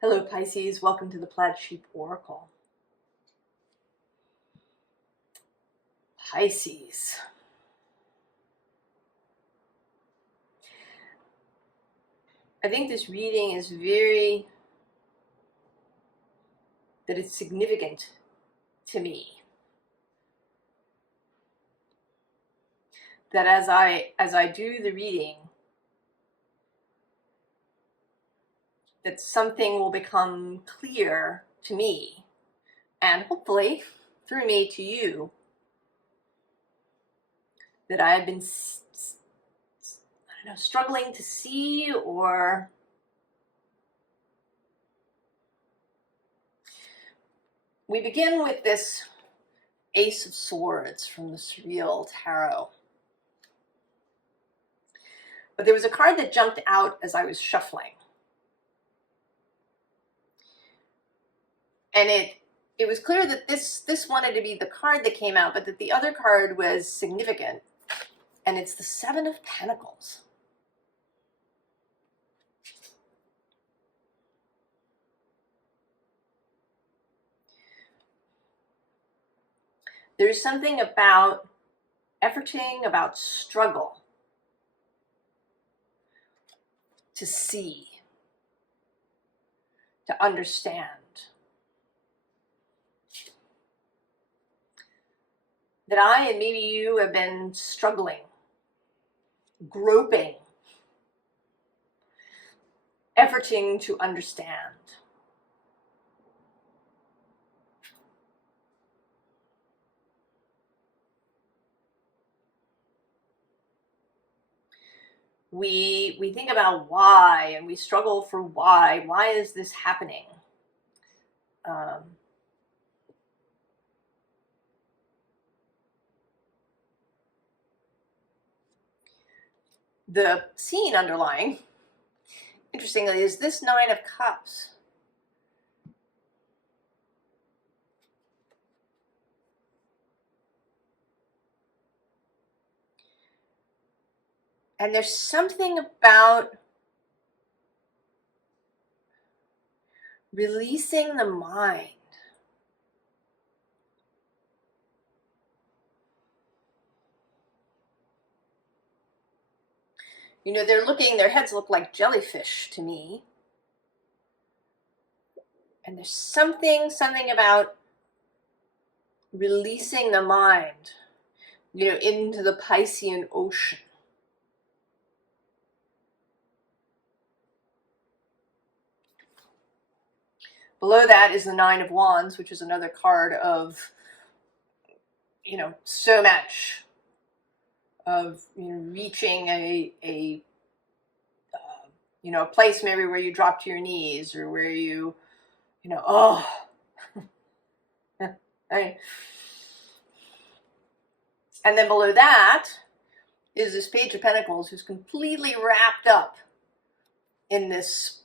Hello Pisces, welcome to the Plaid Sheep Oracle. Pisces. I think this reading is it's significant to me. That as I do the reading, that something will become clear to me, and hopefully through me to you, that I've been struggling to see, or we begin with this Ace of Swords from the Surrealist Tarot. But there was a card that jumped out as I was shuffling. And it was clear that this wanted to be the card that came out, but that the other card was significant. And it's the Seven of Pentacles. There's something about efforting, about struggle to see, to understand. That I and maybe you have been struggling, groping, efforting to understand. We think about why, and we struggle for why. Why is this happening? The scene underlying, interestingly, is this Nine of Cups. And there's something about releasing the mind. You know, their heads look like jellyfish to me. And there's something about releasing the mind, you know, into the Piscean ocean. Below that is the Nine of Wands, which is another card of, you know, so much of, you know, reaching a you know, a place maybe where you drop to your knees, or where you know, oh, and then below that is this Page of Pentacles, who's completely wrapped up in this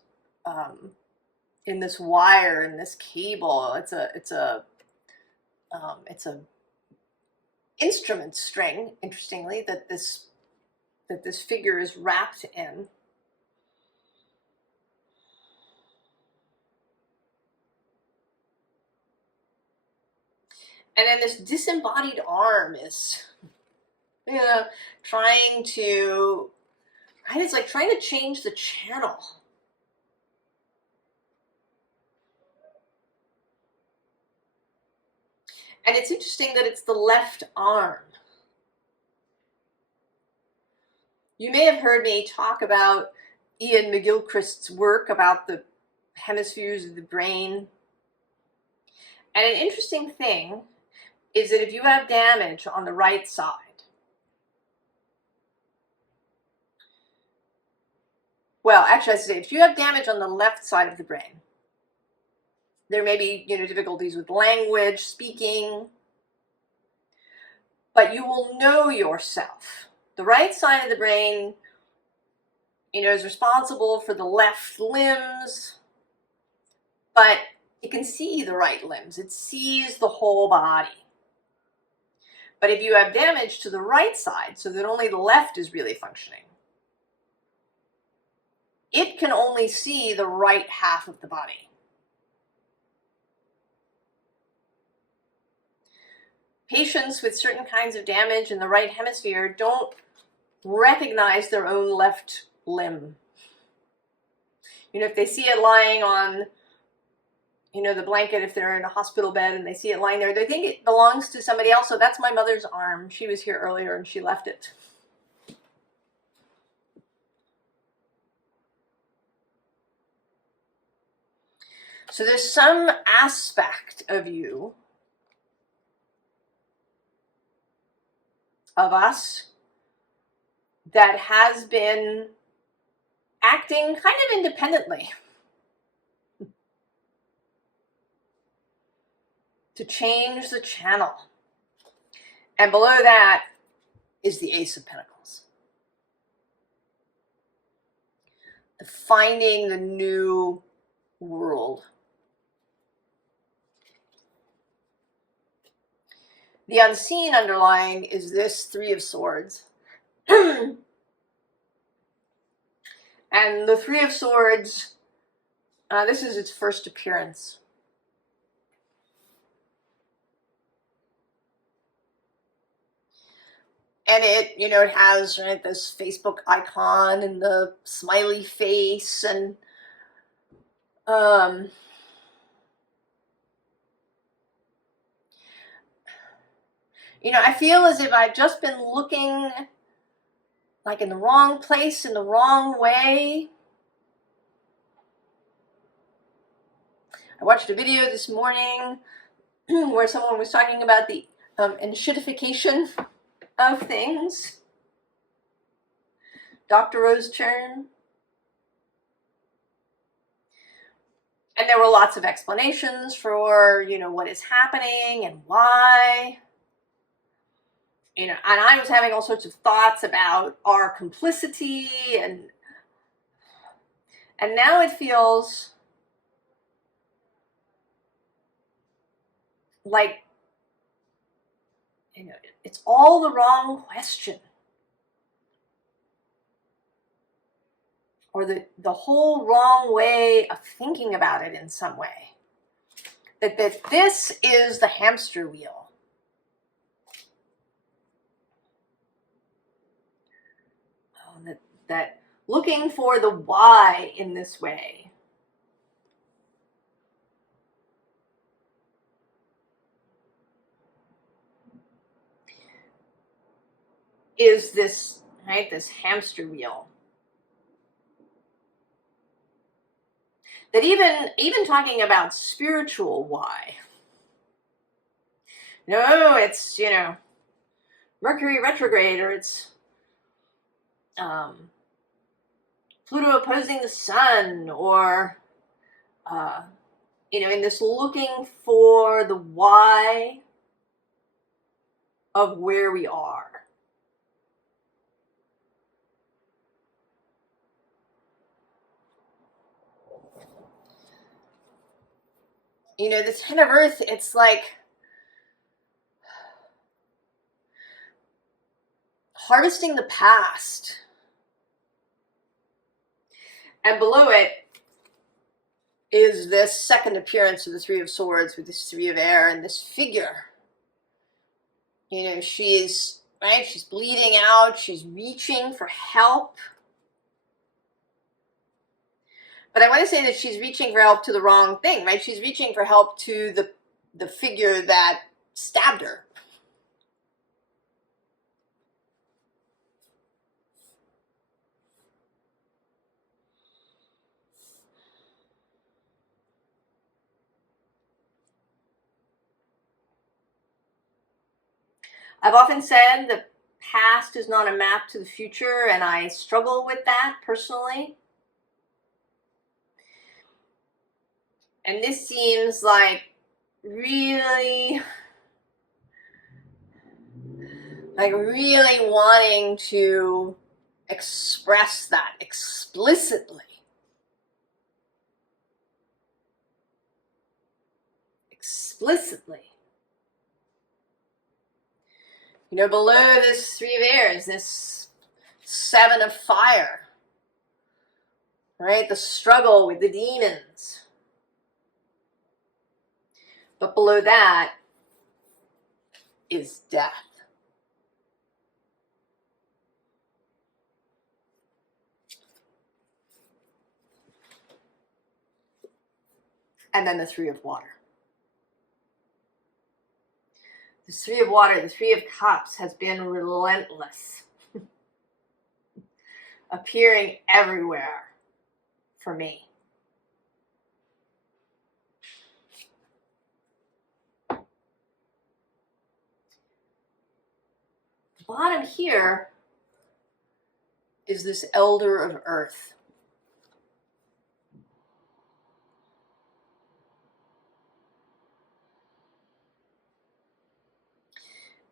wire, in this cable. It's a instrument string, interestingly, that this figure is wrapped in. And then this disembodied arm is, you know, trying to, right? It's like trying to change the channel. And it's interesting that it's the left arm. You may have heard me talk about Ian McGilchrist's work about the hemispheres of the brain. And an interesting thing is that if you have damage on the right side, well, actually I should say, if you have damage on the left side of the brain, there may be, you know, difficulties with language, speaking, but you will know yourself. The right side of the brain, you know, is responsible for the left limbs, but it can see the right limbs. It sees the whole body. But if you have damage to the right side, so that only the left is really functioning, it can only see the right half of the body. Patients with certain kinds of damage in the right hemisphere don't recognize their own left limb. You know, if they see it lying on, you know, the blanket, if they're in a hospital bed and they see it lying there, they think it belongs to somebody else. So that's my mother's arm. She was here earlier and she left it. So there's some aspect of you, of us, that has been acting kind of independently to change the channel. And below that is the Ace of Pentacles. Finding the new world. The unseen underlying is this Three of Swords. And the Three of Swords, this is its first appearance. And it, you know, it has, right, this Facebook icon and the smiley face and you know, I feel as if I've just been looking like in the wrong place, in the wrong way. I watched a video this morning where someone was talking about the enshittification of things. Dr. Rose Chern. And there were lots of explanations for, you know, what is happening and why. You know, and I was having all sorts of thoughts about our complicity, and now it feels like, you know, it's all the wrong question, or the whole wrong way of thinking about it in some way. That this is the hamster wheel. That looking for the why in this way is this, right, this hamster wheel. That even talking about spiritual why. No, it's, you know, Mercury retrograde, or it's Pluto opposing the sun, or you know, in this looking for the why of where we are. You know, this 10 of Earth, it's like harvesting the past. And below it is this second appearance of the Three of Swords with this Three of Air and this figure. You know, she's, right, she's bleeding out, she's reaching for help. But I want to say that she's reaching for help to the wrong thing, right? She's reaching for help to the figure that stabbed her. I've often said the past is not a map to the future, and I struggle with that personally. And this seems like really wanting to express that explicitly. You know, below this Three of Air is this Seven of Fire. right? The struggle with the demons. But below that is death. And then the Three of Water. The Three of Water, the Three of Cups has been relentless. Appearing everywhere for me. The bottom here is this Elder of Earth.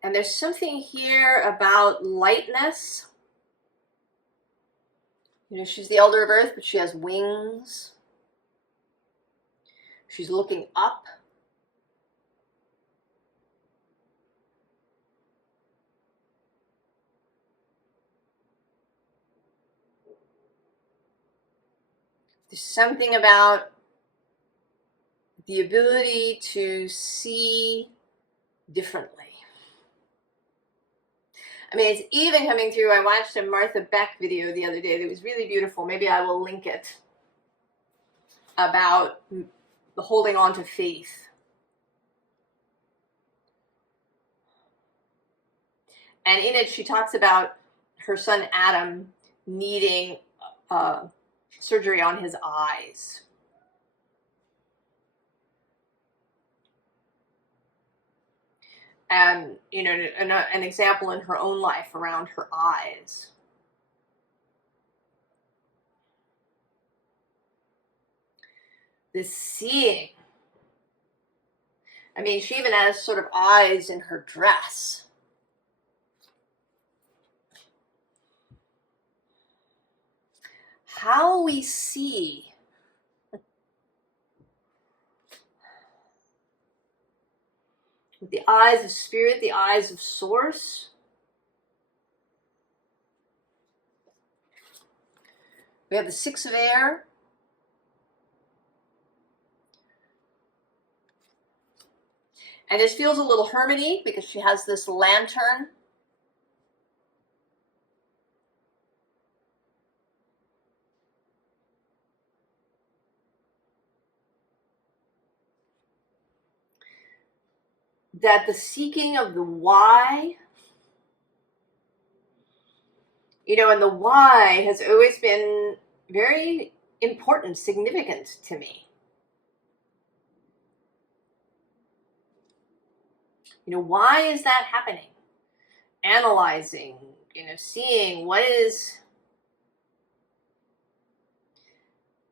And there's something here about lightness. You know, she's the Elder of Earth, but she has wings. She's looking up. There's something about the ability to see differently. I mean, it's even coming through. I watched a Martha Beck video the other day that was really beautiful. Maybe I will link it, about the holding on to faith. And in it, she talks about her son Adam needing surgery on his eyes. And, you know, an example in her own life around her eyes. This seeing. I mean, she even has sort of eyes in her dress. How we see with the eyes of spirit, the eyes of source. We have the Six of Air. And this feels a little hermity because she has this lantern. That the seeking of the why, you know, and the why has always been very important, significant to me. You know, why is that happening? Analyzing, you know, seeing what is.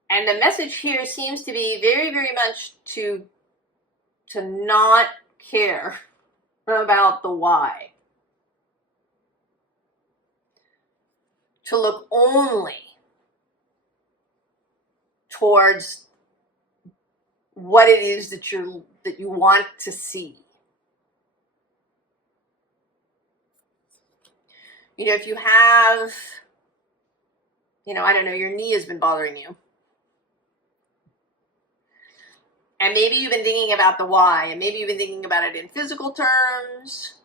And the message here seems to be very, very much to not care about the why. To look only towards what it is that you want to see. You know, if you have, you know, I don't know, your knee has been bothering you. And maybe you've been thinking about the why, and maybe you've been thinking about it in physical terms.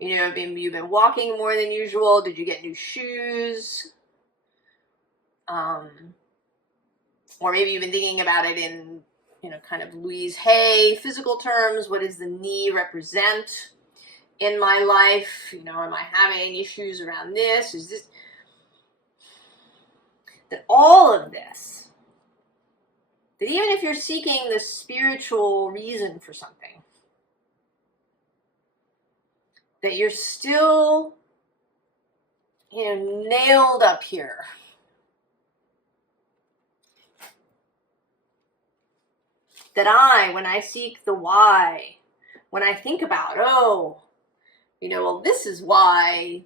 You know, maybe you've been walking more than usual. Did you get new shoes? Or maybe you've been thinking about it in, you know, kind of Louise Hay physical terms. What does the knee represent in my life? You know, am I having issues around this? Is this? That all of this, that even if you're seeking the spiritual reason for something, that you're still, you know, nailed up here. That when I seek the why, when I think about, oh, you know, well, this is why,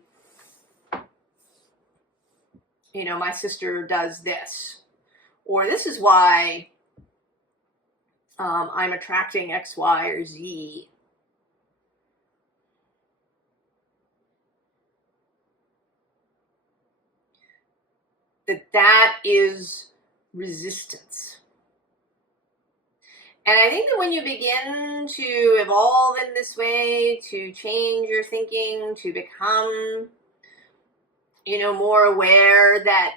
you know, my sister does this, or this is why I'm attracting X, Y, or Z. That is resistance. And I think that when you begin to evolve in this way, to change your thinking, to become, more aware that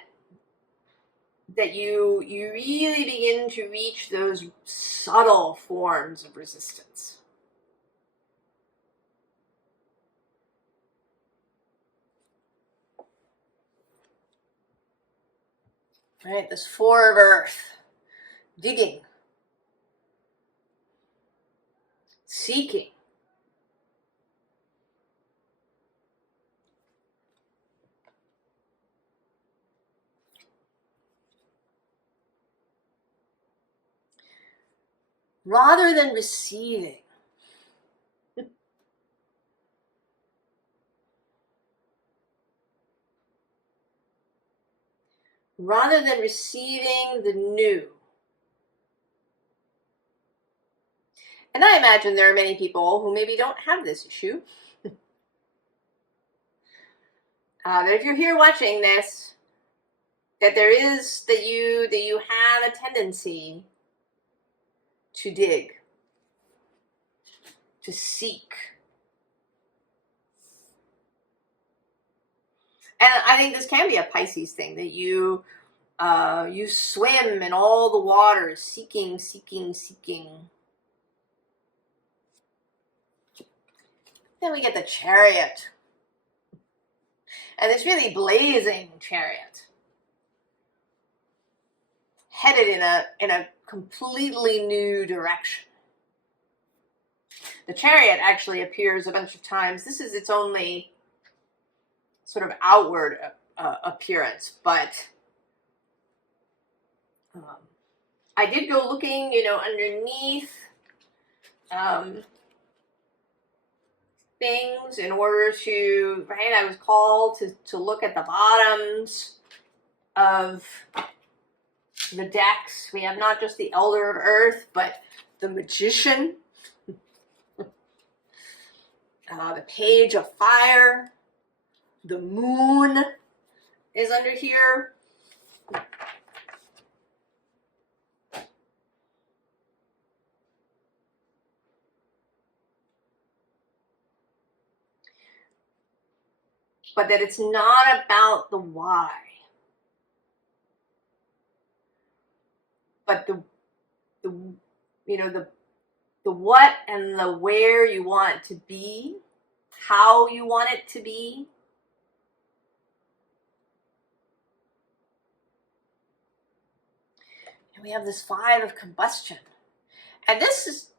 you really begin to reach those subtle forms of resistance. Right, this Four of Earth, digging, seeking. Rather than receiving. Rather than receiving the new. And I imagine there are many people who maybe don't have this issue. That if you're here watching this, that you have a tendency to dig, to seek. And I think this can be a Pisces thing, that you swim in all the waters, seeking, seeking, seeking. Then we get the Chariot. And this really blazing chariot, headed in a completely new direction. The Chariot actually appears a bunch of times. This is its only sort of outward appearance, but I did go looking, underneath things in order to, right, I was called to look at the bottoms of the decks. We have not just the Elder of Earth, but the Magician, the Page of Fire, the Moon is under here. But that it's not about the why, but the what and the where you want it to be, how you want it to be. And we have this Five of Combustion. And this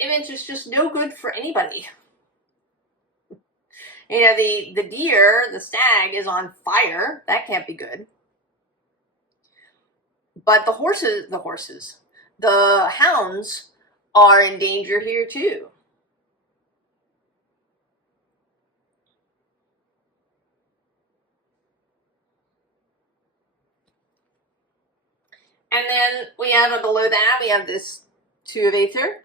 image is just no good for anybody. The deer, the stag, is on fire. That can't be good. But the hounds are in danger here too. And then we have below that, we have this Two of Aether.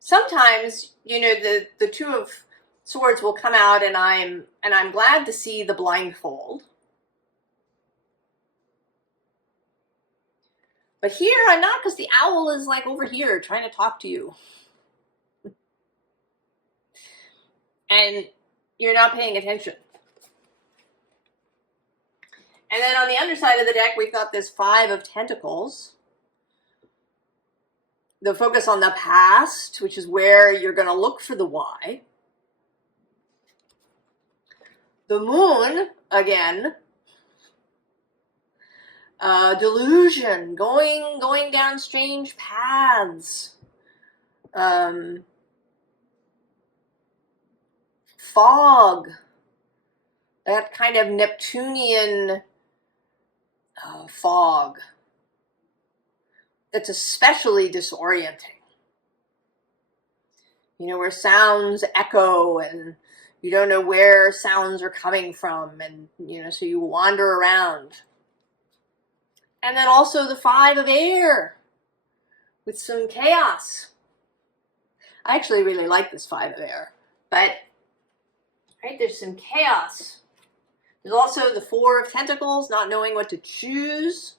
Sometimes, the Two of Swords will come out, and I'm glad to see the blindfold. But here I'm not, because the owl is like over here trying to talk to you. And you're not paying attention. And then on the underside of the deck, we've got this Five of Pentacles. The focus on the past, which is where you're going to look for the why. The Moon, again. Delusion, going down strange paths. Fog. That kind of Neptunian fog. That's especially disorienting. Where sounds echo and you don't know where sounds are coming from, and so you wander around. And then also the Five of Air with some chaos. I actually really like this Five of Air, but right, there's some chaos. There's also the Four of Pentacles, not knowing what to choose.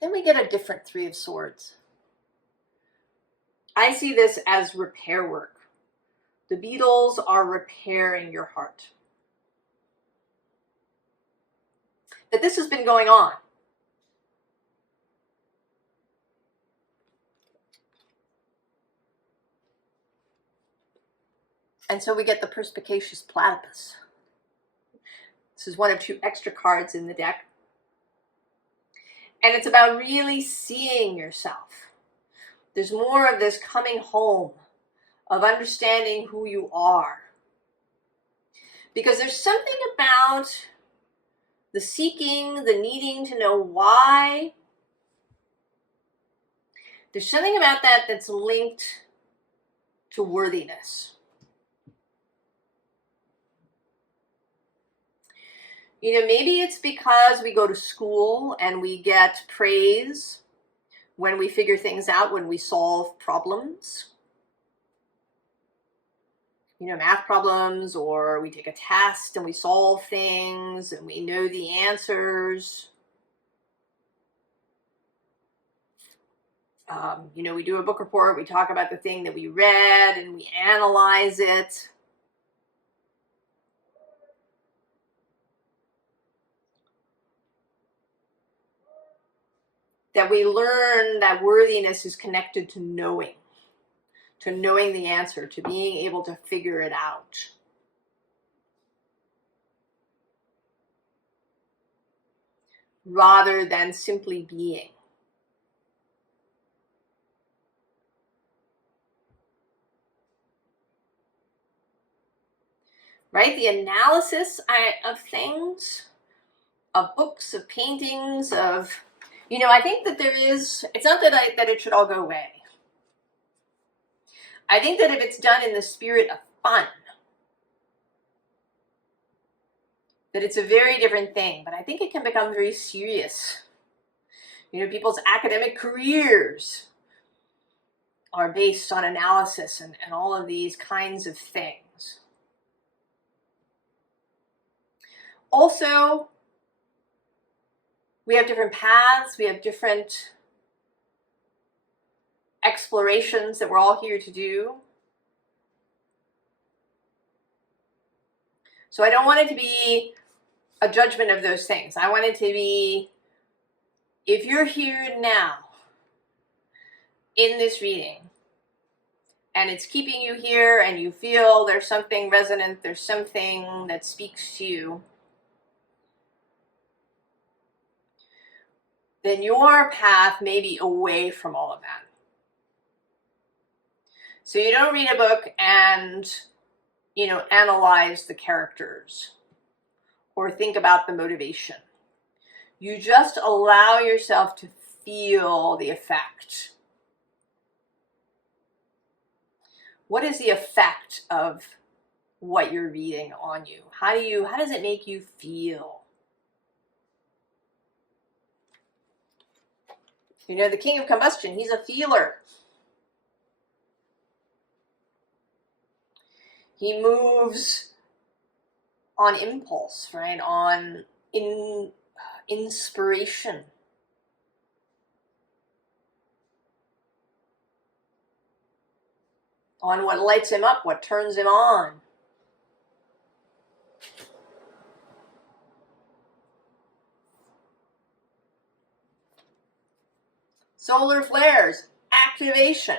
Then we get a different Three of Swords. I see this as repair work. The Beatles are repairing your heart. That this has been going on. And so we get the Perspicacious Platypus. This is one of 2 extra cards in the deck. And it's about really seeing yourself. There's more of this coming home, of understanding who you are. Because there's something about the seeking, the needing to know why. There's something about that that's linked to worthiness. You know, maybe it's because we go to school and we get praise when we figure things out, when we solve problems. You know, math problems, or we take a test and we solve things and we know the answers. You know, we do a book report, we talk about the thing that we read and we analyze it. That we learn that worthiness is connected to knowing the answer, to being able to figure it out. Rather than simply being. Right? The analysis of things, of books, of paintings, of, you know, I think that there is, it's not that that it should all go away. I think that if it's done in the spirit of fun, that it's a very different thing, but I think it can become very serious. You know, people's academic careers are based on analysis and all of these kinds of things. Also, we have different paths, we have different explorations that we're all here to do. So I don't want it to be a judgment of those things. I want it to be, if you're here now in this reading and it's keeping you here and you feel there's something resonant, there's something that speaks to you, then your path may be away from all of that. So you don't read a book and, you know, analyze the characters or think about the motivation. You just allow yourself to feel the effect. What is the effect of what you're reading on you? How does it make you feel? You know, the King of Combustion, he's a feeler. He moves on impulse, right? On inspiration. On what lights him up, what turns him on. Solar flares, activation.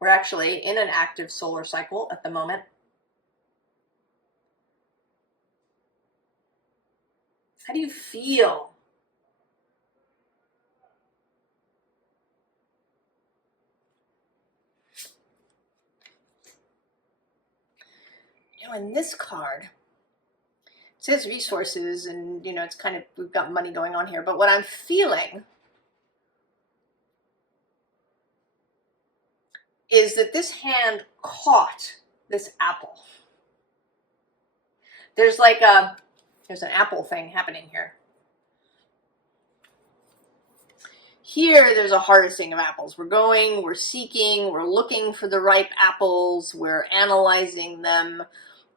We're actually in an active solar cycle at the moment. How do you feel? You know, in this card, it says resources, and, you know, it's kind of, we've got money going on here, but what I'm feeling is that this hand caught this apple. there's like there's an apple thing happening here. Here, there's a harvesting of apples. We're seeking, we're looking for the ripe apples, we're analyzing them,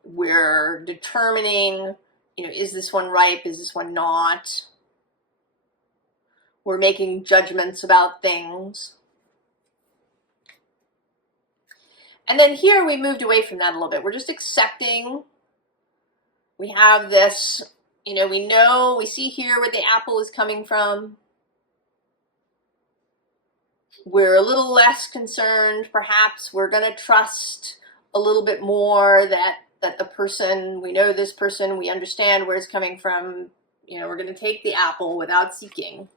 we're determining, you know, is this one ripe, is this one not? We're making judgments about things. And then here we moved away from that a little bit. We're just accepting. We have this, you know, we see here where the apple is coming from. We're a little less concerned, perhaps. We're going to trust a little bit more that the person, we know this person, we understand where it's coming from. You know, we're going to take the apple without seeking.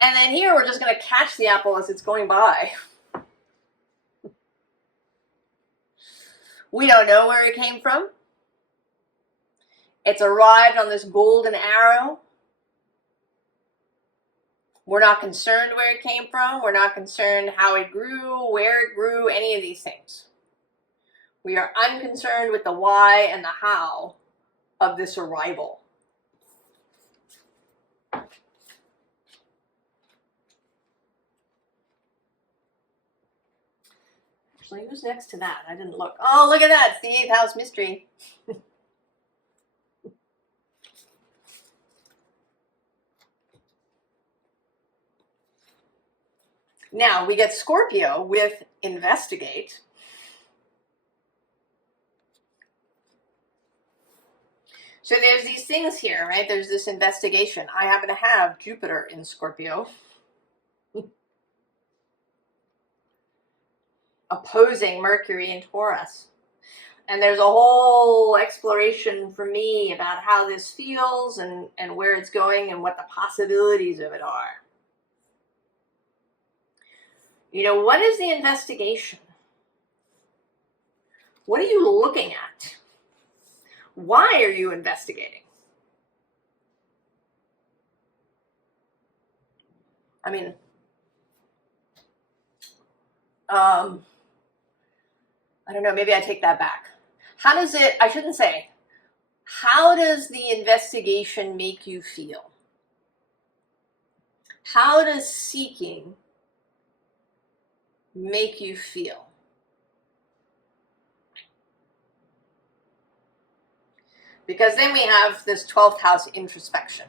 And then here we're just going to catch the apple as it's going by. We don't know where it came from. It's arrived on this golden arrow. We're not concerned where it came from. We're not concerned how it grew, where it grew, any of these things. We are unconcerned with the why and the how of this arrival. Actually, who's next to that? I didn't look. Oh, look at that. It's the 8th house mystery. Now, we get Scorpio with investigate. So there's these things here, right? There's this investigation. I happen to have Jupiter in Scorpio. Opposing Mercury in Taurus. And there's a whole exploration for me about how this feels and where it's going and what the possibilities of it are. You know, what is the investigation? What are you looking at? Why are you investigating? I mean, I don't know, maybe I take that back. How does it, I shouldn't say, how does the investigation make you feel? How does seeking make you feel? Because then we have this 12th house introspection.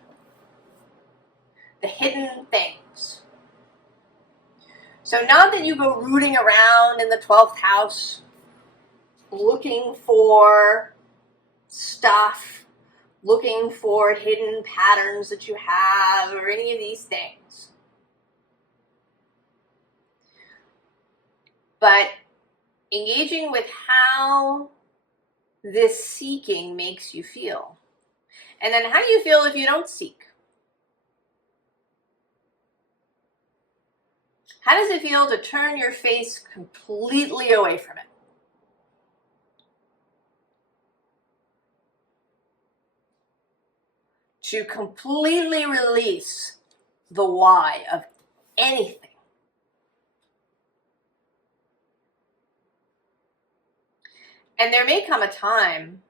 The hidden things. So not that you go rooting around in the 12th house looking for stuff, looking for hidden patterns that you have or any of these things. But engaging with how this seeking makes you feel. And then how do you feel if you don't seek? How does it feel to turn your face completely away from it? To completely release the why of anything. And there may come a time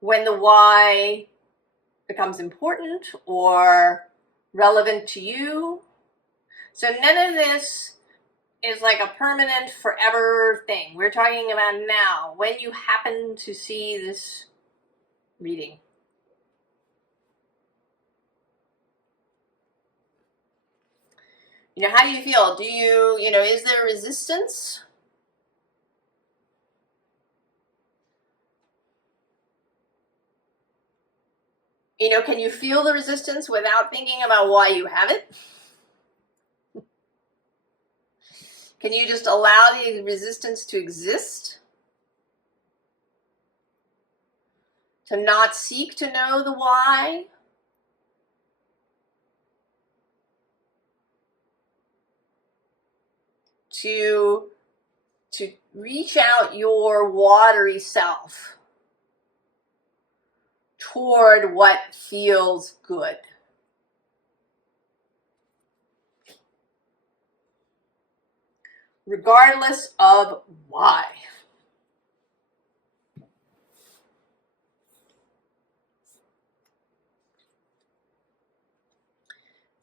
when the why becomes important or relevant to you. So none of this is like a permanent, forever thing. We're talking about now, when you happen to see this reading. You know, how do you feel? Do you, is there resistance? Can you feel the resistance without thinking about why you have it? Can you just allow the resistance to exist? To not seek to know the why? To reach out your watery self toward what feels good. Regardless of why.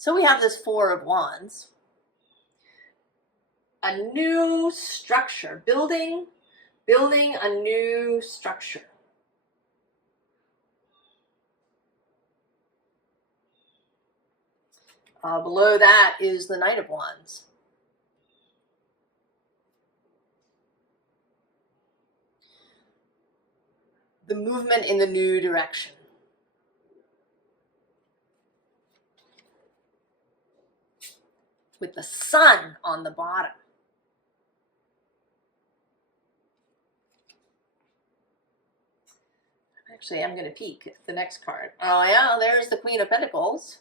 So we have this Four of Wands. A new structure, building a new structure. Below that is the Knight of Wands. The movement in the new direction. With the sun on the bottom. Actually, I'm going to peek at the next card. Oh yeah, there's the Queen of Pentacles.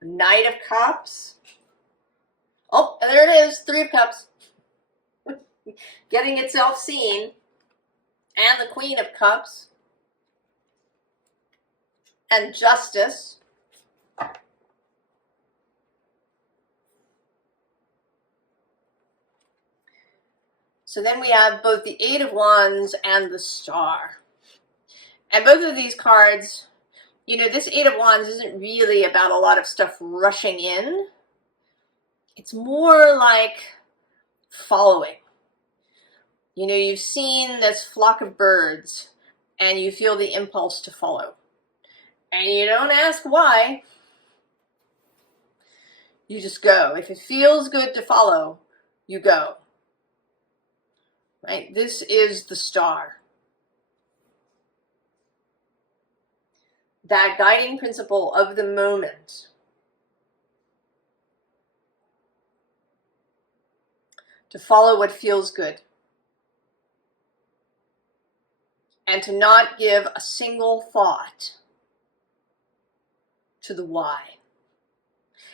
Knight of Cups. Oh, and there it is, Three of Cups. Getting itself seen. And the Queen of Cups. And Justice. So then we have both the Eight of Wands and the Star. And both of these cards, you know, this Eight of Wands isn't really about a lot of stuff rushing in. It's more like following. You know, you've seen this flock of birds and you feel the impulse to follow. And you don't ask why. You just go. If it feels good to follow, you go. Right? This is the Star. That guiding principle of the moment. To follow what feels good. And to not give a single thought to the why.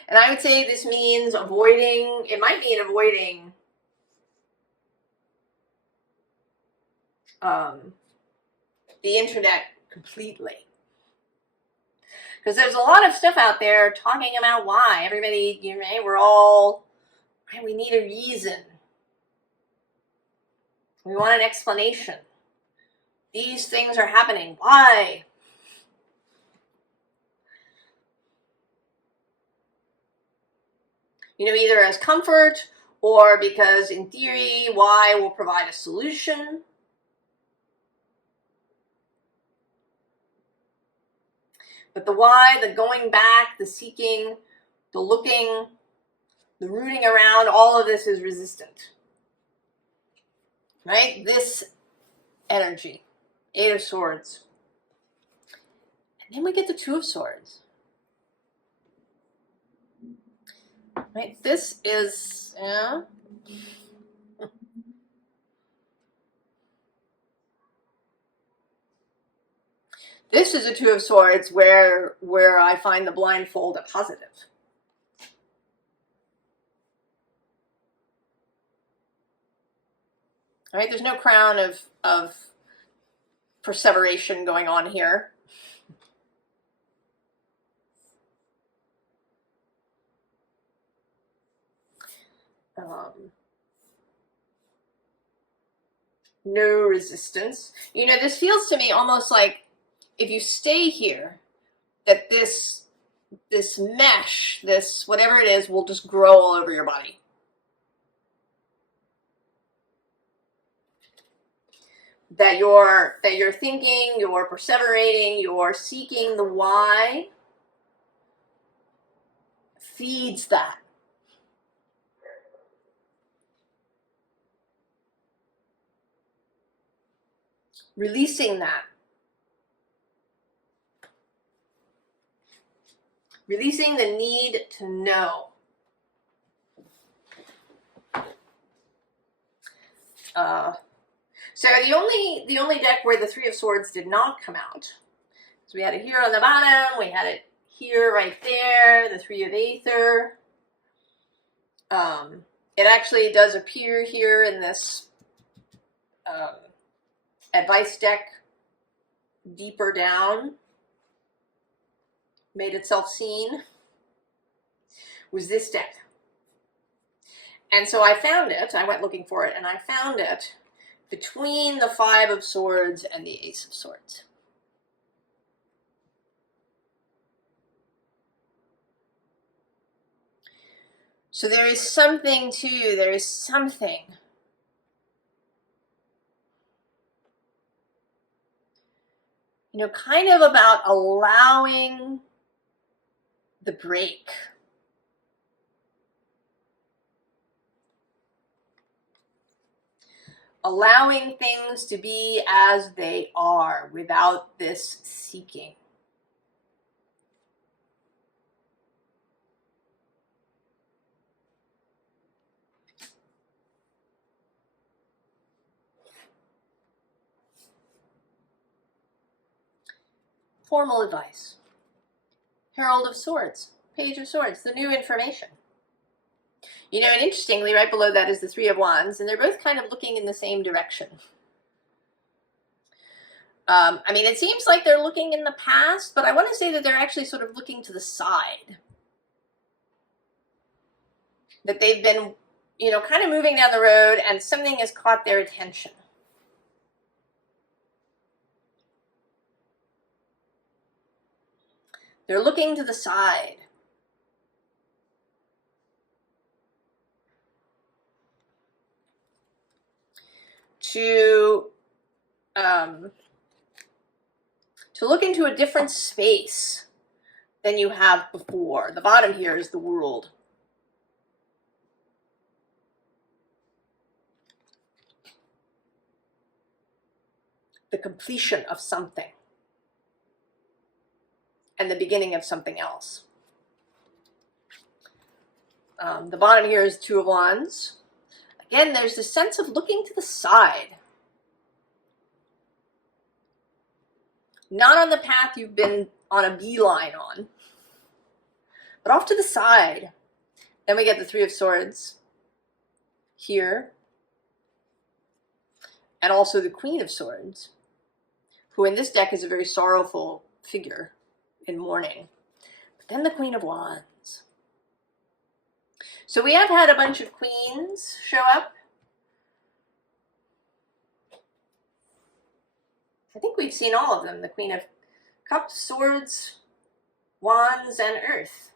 And I would say this means avoiding, it might mean avoiding the internet completely. Because there's a lot of stuff out there talking about why. Everybody, you know, we're all, right, we need a reason. We want an explanation. These things are happening. Why? You know, either as comfort or because in theory, why will provide a solution. But the why, the going back, the seeking, the looking, the rooting around, all of this is resistant. Right? This energy. Eight of Swords. And then we get the Two of Swords. Right? This is, yeah. This is a Two of Swords where I find the blindfold a positive. All right, there's no crown of perseveration going on here. No resistance. You know, this feels to me almost like if you stay here, that this mesh, this whatever it is, will just grow all over your body. That you're thinking, you're perseverating, you're seeking the why, feeds that. Releasing that. Releasing the need to know. So the only deck where the Three of Swords did not come out. So we had it here on the bottom, we had it here right there, the Three of Aether. It actually does appear here in this advice deck deeper down. Made itself seen. Was this deck. And so I found it, I went looking for it, and I found it between the Five of Swords and the Ace of Swords. So there is something too, there is something. You know, kind of about allowing the break. Allowing things to be as they are without this seeking. Formal advice. Herald of Swords, Page of Swords, the new information. You know, and interestingly, right below that is the Three of Wands, and they're both kind of looking in the same direction. I mean, it seems like they're looking in the past, but I want to say that they're actually sort of looking to the side. That they've been, you know, kind of moving down the road and something has caught their attention. They're looking to the side. To look into a different space than you have before. The bottom here is the world. The completion of something. And the beginning of something else. The bottom here is Two of Wands. Again, there's this sense of looking to the side. Not on the path you've been on a beeline on, but off to the side. Then we get the Three of Swords here, and also the Queen of Swords, who in this deck is a very sorrowful figure in mourning. But then the Queen of Wands. So we have had a bunch of queens show up. I think we've seen all of them. The Queen of Cups, Swords, Wands, and Earth.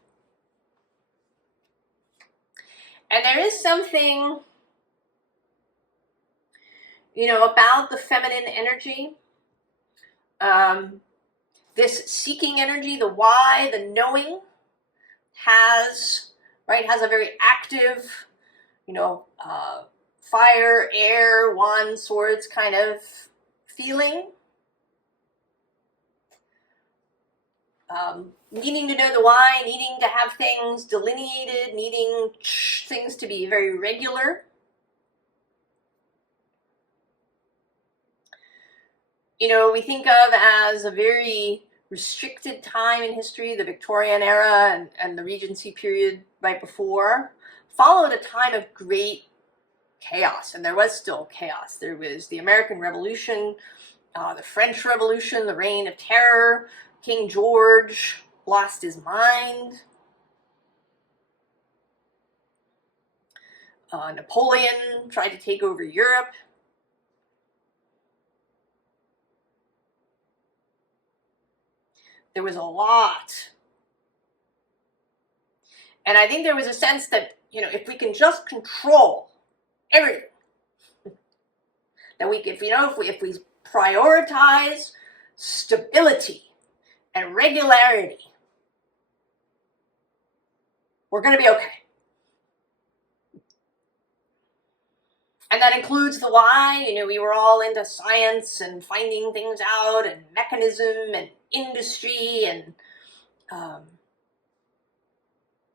And there is something, you know, about the feminine energy. This seeking energy, the why, the knowing, has a very active, you know, fire, air, wand, swords kind of feeling. Needing to know the why, needing to have things delineated, needing things to be very regular. You know, we think of as a very restricted time in history, the Victorian era and the Regency period right before, followed a time of great chaos, and there was still chaos. There was the American Revolution, the French Revolution, the Reign of Terror. King George lost his mind. Napoleon tried to take over Europe. There was a lot. And I think there was a sense that, you know, if we can just control everything, that we can, you know, if we prioritize stability and regularity, we're going to be okay. And that includes the why. You know, we were all into science and finding things out and mechanism and industry and,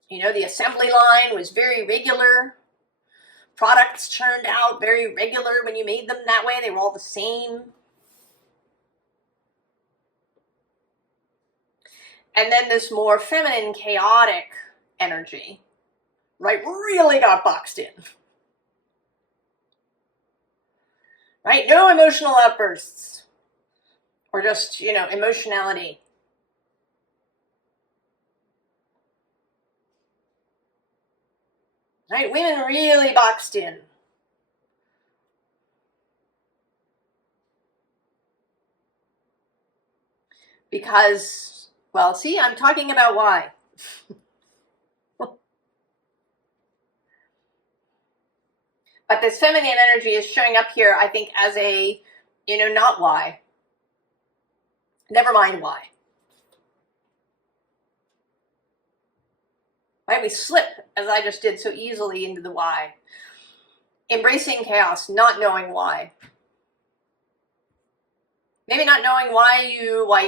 you know, the assembly line was very regular. Products churned out very regular when you made them that way. They were all the same. And then this more feminine, chaotic energy, right, really got boxed in. Right? No emotional outbursts. Or just, you know, emotionality. Right? Women really boxed in. Because, well, see, I'm talking about why. But this feminine energy is showing up here, I think, as a, not why. Never mind why. Right? We slip, as I just did so easily, into the why. Embracing chaos, not knowing why. Maybe not knowing why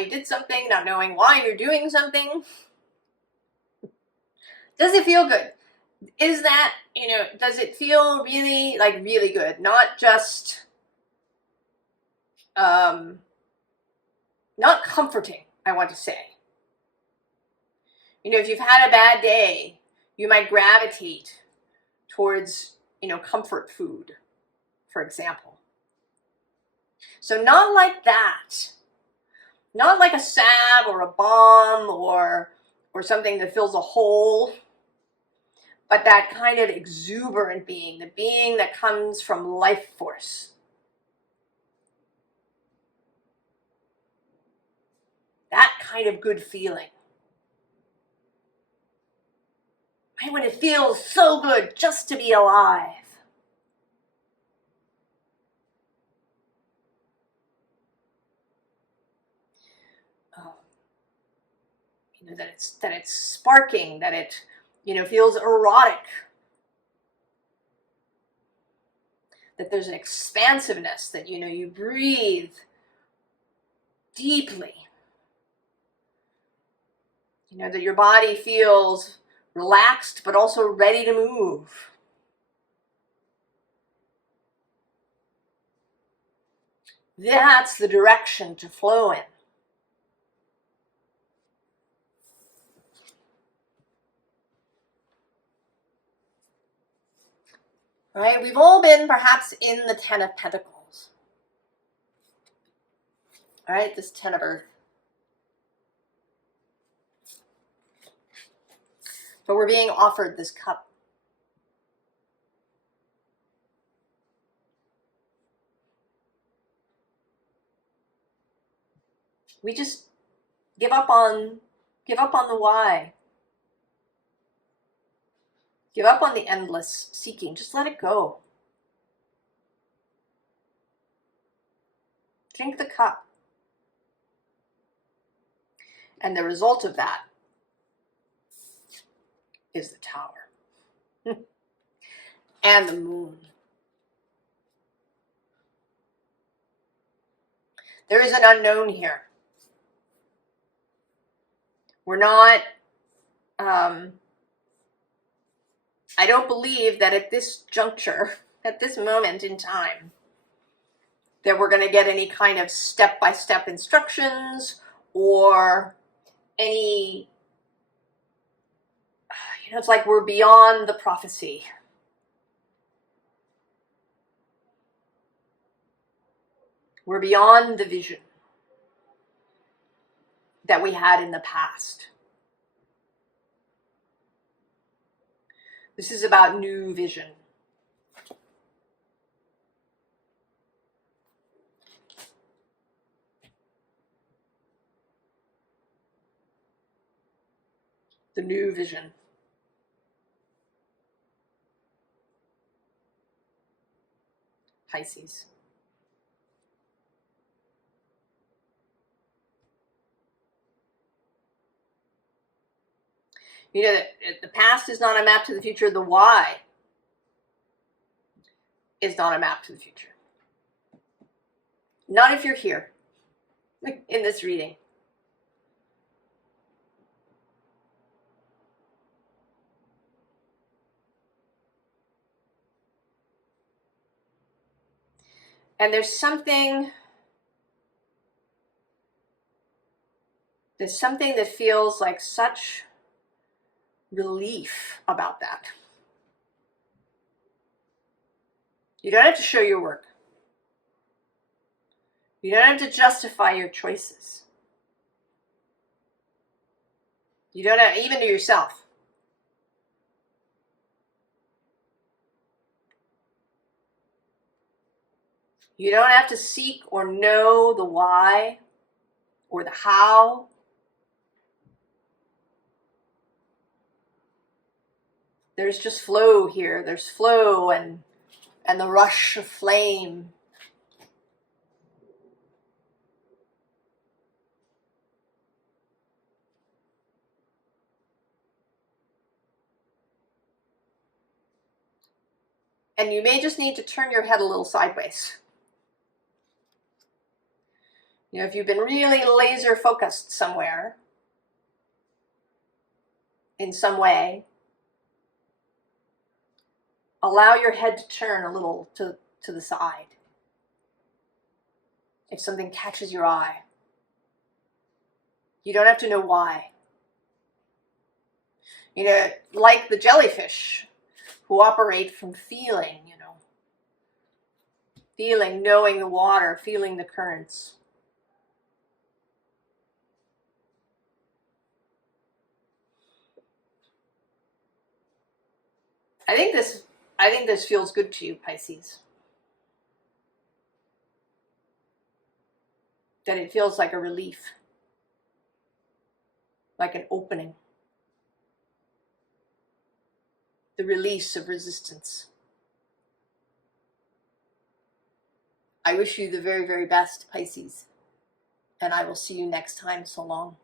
you did something, not knowing why you're doing something. Does it feel good? Is that, does it feel really, really good? Not just, not comforting, I want to say. If you've had a bad day, you might gravitate towards, comfort food, for example. So not like that. Not like a salve or a balm or something that fills a hole, but that kind of exuberant being, the being that comes from life force. That kind of good feeling. Right? When it feels so good just to be alive. That it's sparking, that it, feels erotic. That there's an expansiveness, that, you breathe deeply. That your body feels relaxed, but also ready to move. That's the direction to flow in. Right? We've all been perhaps in the Ten of Pentacles. All right, this Ten of Earth. But we're being offered this cup. We just give up on the why. Give up on the endless seeking. Just let it go. Drink the cup. And the result of that is the Tower. And the Moon. There is an unknown here. We're not, I don't believe that at this juncture, at this moment in time, that we're going to get any kind of step-by-step instructions or any, it's like we're beyond the prophecy. We're beyond the vision that we had in the past. This is about new vision. The new vision. Pisces. The past is not a map to the future. The why is not a map to the future. Not if you're here in this reading. And there's something that feels like such relief about that. You don't have to show your work. You don't have to justify your choices. You don't have, even to yourself. You don't have to seek or know the why or the how. There's just flow here. There's flow and and the rush of flame. And you may just need to turn your head a little sideways. You know, if you've been really laser focused somewhere, in some way, allow your head to turn a little to the side. If something catches your eye, you don't have to know why. You know, like the jellyfish who operate from feeling, you know, feeling, knowing the water, feeling the currents. I think this feels good to you, Pisces. That it feels like a relief, like an opening, the release of resistance. I wish you the very, very best, Pisces, and I will see you next time. So long.